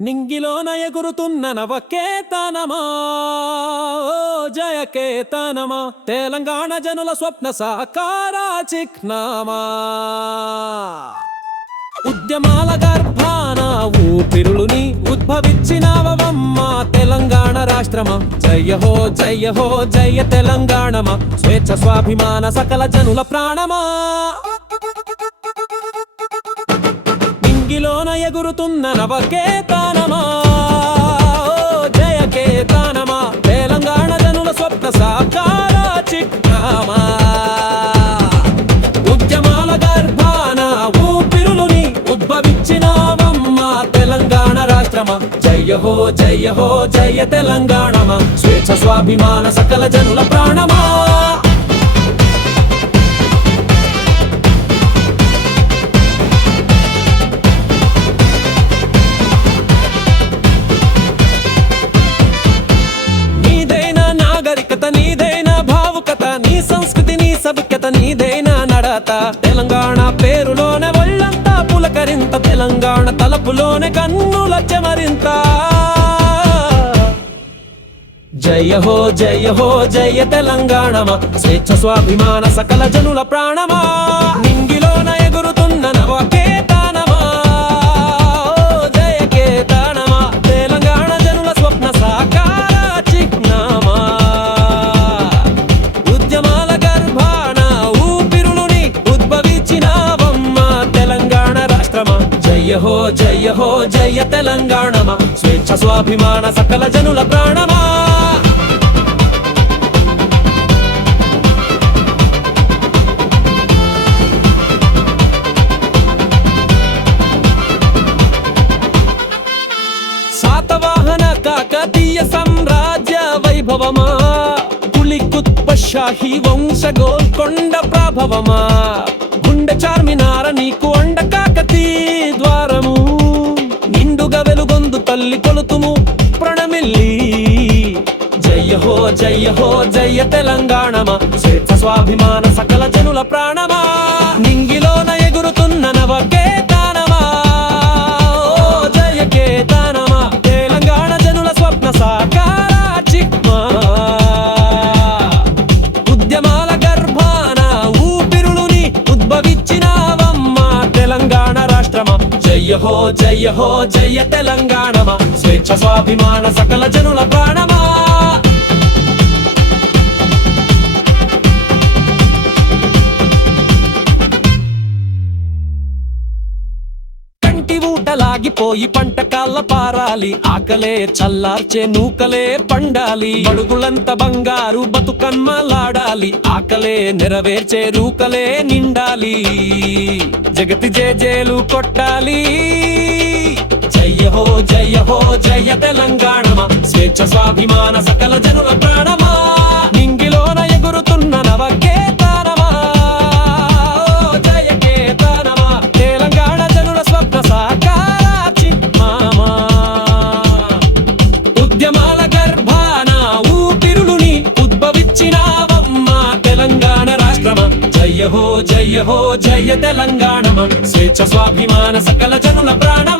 నింగిలోన ఎగురుతున్న నవకేతనమా, జయకేతనమా, తెలంగాణ జనుల స్వప్న సాకార చిహ్నమా. ఉద్యమాల గర్భాన ఊపిరులుని ఉద్భవించినవమ్మ తెలంగాణ రాష్ట్రమా. జయ హో జయ హో జయ తెలంగాణమా, స్వేచ్ఛ స్వాభిమాన సకల జనుల ప్రాణమా. నింగిలోన ఎగురుతున్న నవకేతనమా, జయకేతనమా, తెలంగాణ జనుల స్వప్న సాకార చిహ్నమా. ఉద్యమాల గర్భాన ఊపిరులుని ఉద్భవించినవమ్మ తెలంగాణ రాష్ట్రమా. జయ హో జయ హో జయ తెలంగాణమా, స్వేచ్ఛ స్వాభిమాన సకల జనుల ప్రాణమా. నీదైనా భావుకత, నీ సంస్కృతి, నీ సభ్యత, నీదైనా నడత. తెలంగాణ పేరులోనే ఒళ్ళంతా పులకరింత, తెలంగాణ తలపులోనే కన్నుల చెమరింత. జయ హో జయ హో జయ తెలంగాణమా, స్వేచ్ఛ స్వాభిమాన సకల జనుల ప్రాణమా. నింగిలోన ఎగురుతున్న నవకేతనమా, జయకేతనమా, తెలంగాణ జనుల స్వప్న సాకార చిహ్నమా. ఉద్యమాల గర్భాన ఊపిరులుని ఉద్భవించినవమ్మ తెలంగాణ రాష్ట్రమా. జయ హో జయ హో జయ తెలంగాణమా, స్వేచ్ఛ స్వాభిమాన సకల జనుల ప్రాణమా. శాతవాహన కాకతీయ సామ్రాజ్య వైభవమా, పులికుత్పషాహి వంశ గోల్కొండ ప్రభవమా. గుండె చార్మినార నీకు అండ కాకతీ ద్వారము, నిండుగా వెలుగొందు తల్లి కొలుతుము ప్రణమిల్లి. జయ హో జయ హో జయ తెలంగాణమా, స్వేచ్ఛ స్వాభిమాన సకల జనుల ప్రాణమా. నింగిలోన ఎగురుతున్న నవకేతనమా, జయకేతనమా, తెలంగాణ జనుల స్వప్న సాకార చిహ్నమా. ఉద్యమాల గర్భాన ఊపిరులుని ఉద్భవించినవమ్మ తెలంగాణ రాష్ట్రమా. జయ హో జయ హో జయ తెలంగాణమా, స్వేచ్ఛ స్వాభిమాన సకల జనుల ప్రాణమా. లాగిపోయి పంట కాళ్ళ పారాలి, ఆకలే చల్లార్చే నూకలే పండాలి. అడుగులంత బంగారు బతుకమ్మలాడాలి, ఆకలే నెరవేర్చే రూకలే నిండాలి. జగతి జేజేలు కొట్టాలి. జయ హో జయ హో జయ తెలంగాణమా, స్వేచ్ఛ స్వాభిమాన సకల జనుల ప్రాణమా. నింగిలోన ఎగురుతున్న నవకేతనమా, జయకేతనమా, తెలంగాణ జనుల స్వప్న సాకార చిహ్నమా. ఉద్యమాల గర్భాన ఊపిరులుని ఉద్భవించినవమ్మ తెలంగాణ రాష్ట్రమా. జయ హో జయ హో జయ తెలంగాణమా, స్వేచ్ఛ స్వాభిమాన సకల జనుల ప్రాణమా.